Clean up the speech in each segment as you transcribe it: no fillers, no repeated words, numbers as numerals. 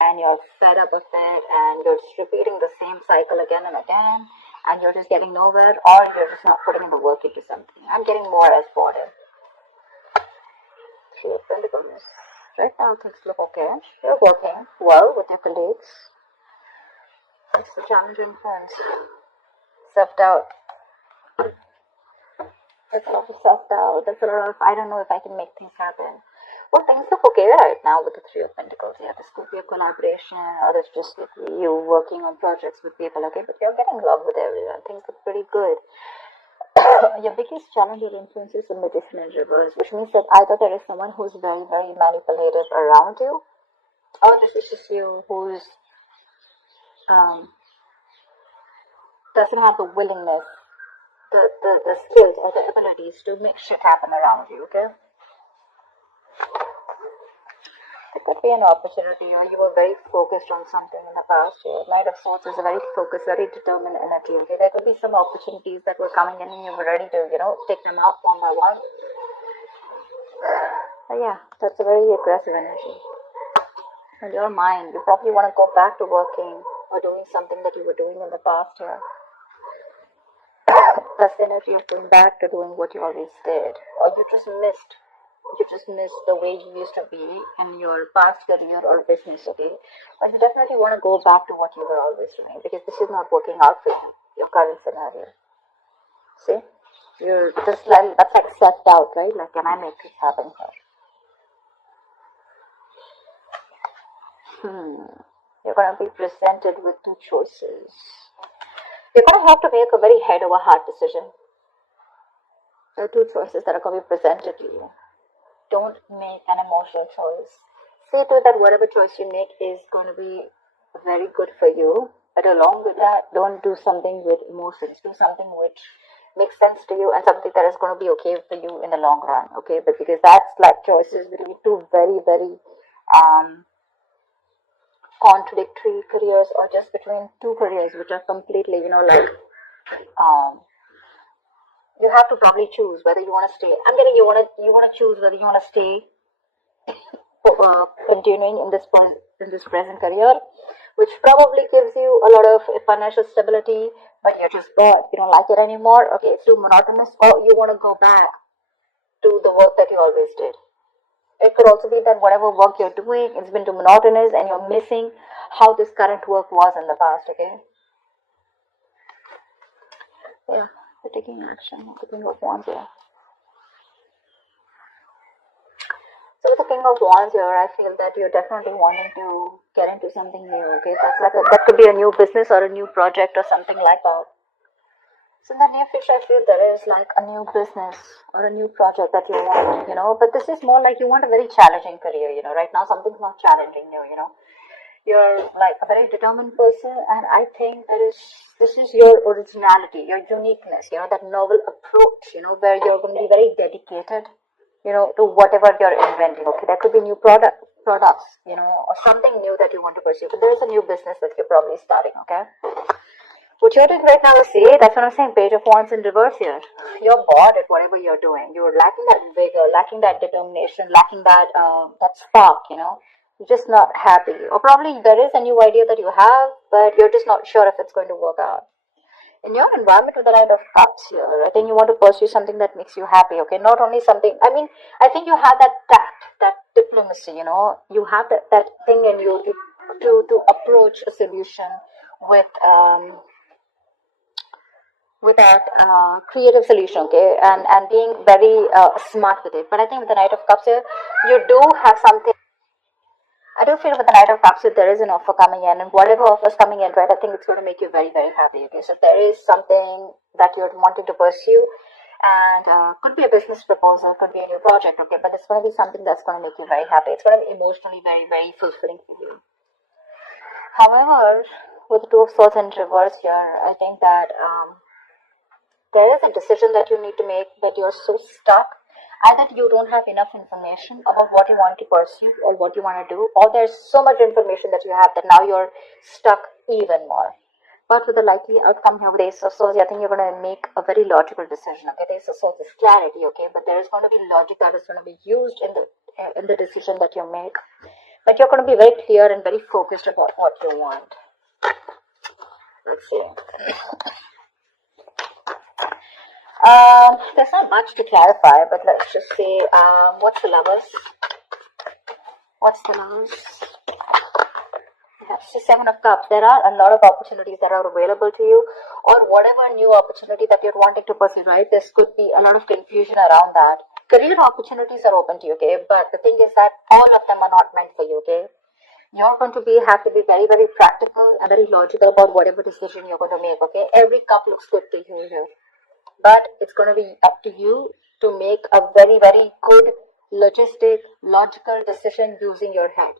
and you're fed up of it and you're just repeating the same cycle again and again and you're just getting nowhere, or you're just not putting in the work into something. I'm getting more as border. Three of Pentacles. Right now things look okay. You're working well with your colleagues. It's the challenging friends. Self-doubt. There's a lot of self-doubt. There's a lot of, I don't know if I can make things happen. Well, things look okay right now with the Three of Pentacles. Yeah, this could be a collaboration, or it's just you working on projects with people, okay? But you're getting love with everyone. Things look pretty good. Your biggest challenge or influence is the Magician in reverse, which means that either there is someone who's very, very manipulative around you, or this is just you who's doesn't have the willingness, the skills or the abilities to make shit happen around you, okay? It could be an opportunity, or you were very focused on something in the past. Your Knight of Swords is a very focused, very determined energy, okay? There could be some opportunities that were coming in and you were ready to, take them out one by one. But yeah, that's a very aggressive energy. And your mind, you probably want to go back to working or doing something that you were doing in the past here. That's the energy of going back to doing what you always did, or you just missed the way you used to be in your past career or business, okay? But you definitely want to go back to what you were always doing, because this is not working out for you, your current scenario. See? You're just like, that's like self-doubt, right? Like, can I make this happen here? You're going to be presented with two choices. You're going to have to make a very head-over-heart decision. There are two choices that are going to be presented to you. Don't make an emotional choice. See to it that whatever choice you make is going to be very good for you. But along with that, don't do something with emotions. Do something which makes sense to you and something that is going to be okay for you in the long run. Okay, but because that's like choices between two very, very contradictory careers, or just between two careers which are completely, you have to probably choose whether you want to stay. You want to choose whether you want to stay continuing in this present career, which probably gives you a lot of financial stability, but you're just bored. You don't like it anymore. Okay, it's too monotonous, or you want to go back to the work that you always did. It could also be that whatever work you're doing, it's been too monotonous and you're missing how this current work was in the past, okay? Yeah, you're taking action. The King of Wands here. So with the King of Wands here, I feel that you're definitely wanting to get into something new, okay? That could be a new business or a new project or something like that. So in the near future, I feel there is like a new business or a new project that you want, but this is more like you want a very challenging career, right now something's not challenging you, You're like a very determined person, and I think this is your originality, your uniqueness, that novel approach, where you're going to be very dedicated, to whatever you're inventing, okay? There could be new products, or something new that you want to pursue, but there's a new business that you're probably starting, okay? What you're doing right now is, see, that's what I'm saying, Page of Wands in reverse here. You're bored at whatever you're doing. You're lacking that vigor, lacking that determination, lacking that spark, You're just not happy. Or probably there is a new idea that you have, but you're just not sure if it's going to work out. In your environment with the Knight of Cups here, I think you want to pursue something that makes you happy, okay? Not only something, I think you have that tact, that diplomacy, You have that thing in you to approach a solution with that creative solution, okay, and being very smart with it. But I think with the Knight of Cups here, you do have something. I do feel with the Knight of Cups that there is an offer coming in, and whatever offer is coming in, right, I think it's going to make you very, very happy, okay? So there is something that you're wanting to pursue, and could be a business proposal, could be a new project, okay, but it's going to be something that's going to make you very happy. It's going to be emotionally very, very fulfilling for you. However, with the Two of Swords in reverse here, I think that there is a decision that you need to make, that you're so stuck. Either you don't have enough information about what you want to pursue or what you want to do, or there's so much information that you have that now you're stuck even more. But with the likely outcome here with Ace of Swords, I think you're going to make a very logical decision, okay? The Ace of Swords is clarity, okay? But there is going to be logic that is going to be used in the decision that you make. But you're going to be very clear and very focused about what you want. Let's see. There's not much to clarify, but let's just say, what's the Lovers? What's the Lovers? That's the Seven of Cups. There are a lot of opportunities that are available to you, or whatever new opportunity that you're wanting to pursue, right? There could be a lot of confusion around that. Career opportunities are open to you, okay? But the thing is that all of them are not meant for you, okay? You're going to have to be very, very practical and very logical about whatever decision you're going to make, okay? Every cup looks good to you here. But it's going to be up to you to make a very, very good, logical decision using your head.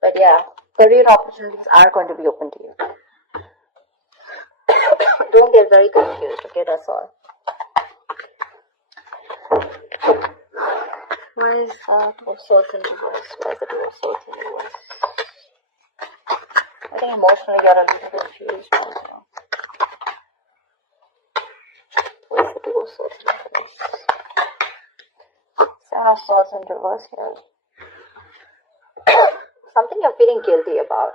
But yeah, career opportunities are going to be open to you. Don't get very confused, okay? That's all. Why is the Two of Swords in reverse? Why is the Two of Swords in reverse? I think emotionally you're a little confused right now. Why is the Two of Swords in reverse? Seven of Swords in reverse here. Something you're feeling guilty about.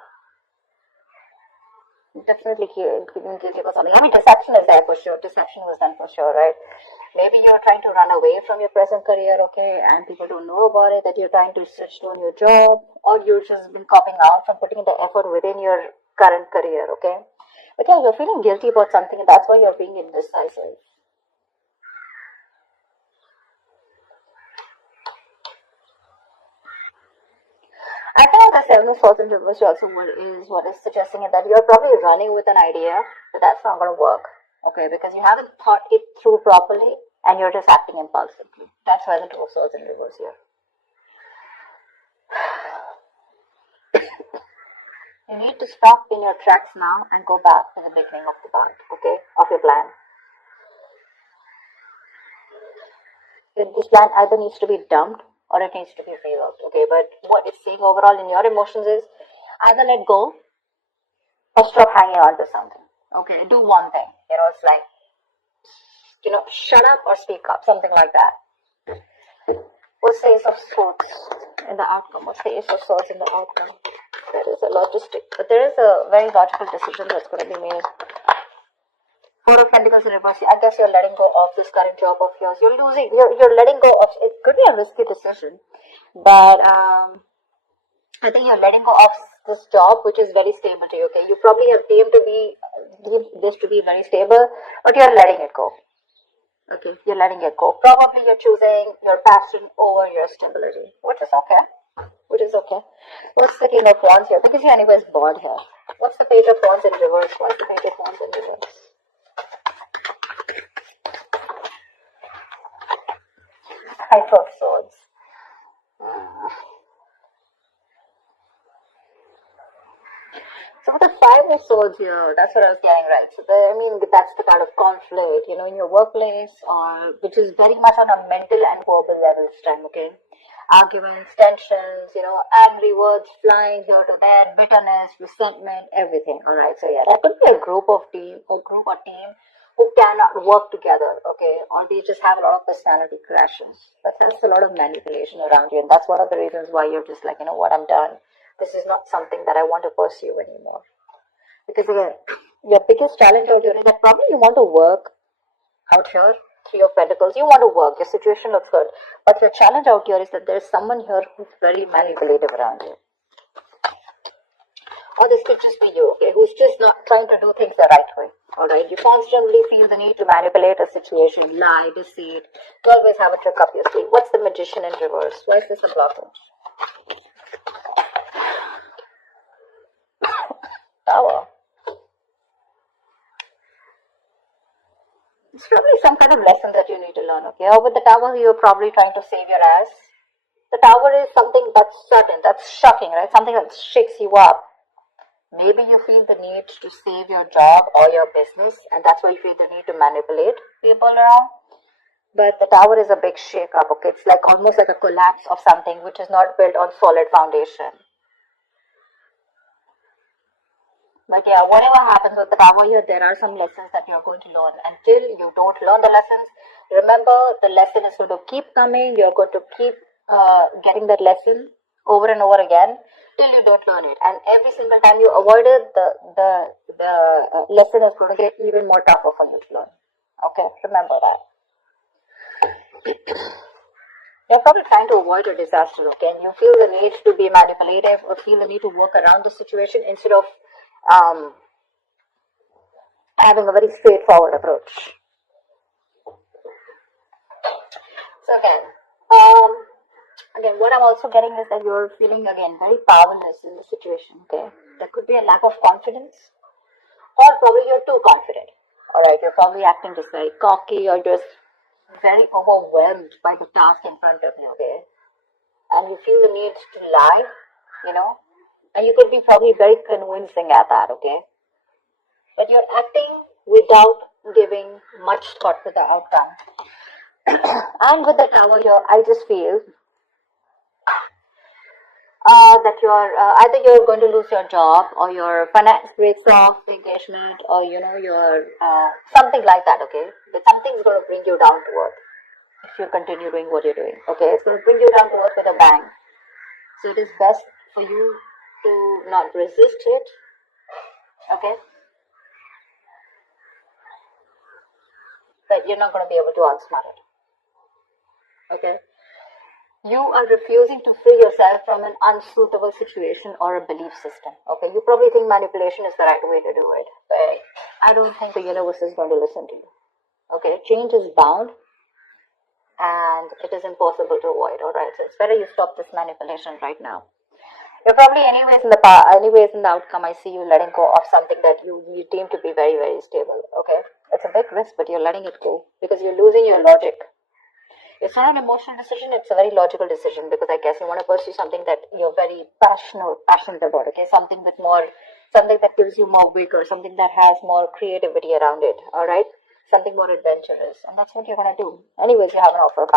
Definitely feeling guilty about something. I mean, deception is there for sure. Deception was done for sure, right? Maybe you're trying to run away from your present career, okay, and people don't know about it, that you're trying to switch to a new job, or you've just been copping out from putting the effort within your current career, okay? But yeah, you're feeling guilty about something, and that's why you're being indecisive. I think the Seven of Swords in reverse also what is suggesting that you're probably running with an idea, but that's not going to work, okay, because you haven't thought it through properly and you're just acting impulsively. That's why the Two of Swords in reverse here. You need to stop in your tracks now and go back to the beginning of the path, okay, of your plan. This plan either needs to be dumped or it needs to be reworked, okay? But what it's saying overall in your emotions is either let go or stop hanging on to something, okay? Do one thing, it's like, shut up or speak up, something like that. What's the Ace of Swords in the outcome? What's the Ace of Swords in the outcome? There is a very logical decision that's going to be made. Four of Pentacles in reverse. I guess you're letting go of this current job of yours. You're letting go of, it could be a risky decision, but I think you're letting go of this job which is very stable to you, okay? You probably have deemed this to be very stable, but you're letting it go. Okay, you're letting it go. Probably you're choosing your passion over your stability, which is okay. What's the King of Wands here? Because your anyway is bored here. What's the Page of Wands in reverse? What's the Page of Wands in reverse? Five of Swords. So with the Five of Swords here, that's what I was getting, right? So that's the kind of conflict, in your workplace, or which is very much on a mental and verbal level this time, okay? Arguments, tensions, angry words flying here to there, bitterness, resentment, everything, alright? So yeah, that could be a group or team who cannot work together, okay? Or they just have a lot of personality crashes. But there's a lot of manipulation around you, and that's one of the reasons why you're just like, what, I'm done. This is not something that I want to pursue anymore. Because again, your biggest challenge out here is that probably you want to work out here. Three of Pentacles, you want to work, your situation looks good. But your challenge out here is that there's someone here who's very manipulative around you. Or this could just be you, okay, who's just not trying to do things the right way. Alright, you constantly feel the need to manipulate a situation, lie, deceit. You always have a trick up your sleeve. What's the Magician in reverse? Why is this a blockage? Tower. It's probably some kind of lesson that you need to learn, okay? Or with the Tower, you're probably trying to save your ass. The Tower is something that's sudden, that's shocking, right? Something that shakes you up. Maybe you feel the need to save your job or your business, and that's why you feel the need to manipulate people around. But the Tower is a big shake-up, okay? It's like almost like a collapse of something which is not built on solid foundation. But yeah, whatever happens with the Tower here, there are some lessons that you're going to learn. Until you don't learn the lessons, remember the lesson is going to keep coming. You're going to keep getting that lesson over and over again till you don't learn it. And every single time you avoid it, the lesson is going to get even more tougher for you to learn. Okay, remember that. You're probably trying to avoid a disaster, okay? And you feel the need to be manipulative or feel the need to work around the situation instead of having a very straightforward approach. So again, what I'm also getting is that you're feeling again very powerless in the situation, okay? There could be a lack of confidence, or probably you're too confident. Alright, you're probably acting just very cocky or just very overwhelmed by the task in front of you, okay? And you feel the need to lie, and you could be probably very convincing at that, okay? But you're acting without giving much thought to the outcome. And with the Tower here, I just feel that either you're going to lose your job, or your finance breaks off, the engagement, or your something like that, okay? But something's going to bring you down to earth if you continue doing what you're doing, okay? It's going to bring you down to earth with a bang. So it is best for you to not resist it, okay? But you're not going to be able to outsmart it, okay? You are refusing to free yourself from an unsuitable situation or a belief system, okay? You probably think manipulation is the right way to do it, but I don't think the universe is going to listen to you, okay? Change is bound, and it is impossible to avoid, alright? So it's better you stop this manipulation right now. You're probably anyways in the outcome, I see you letting go of something that you deem to be very, very stable, okay? It's a big risk, but you're letting it go because you're losing your logic. It's not an emotional decision, it's a very logical decision, because I guess you want to pursue something that you're very passionate about, okay? Something that gives you more vigor, something that has more creativity around it, alright? Something more adventurous, and that's what you're going to do. Anyways, you have an offer.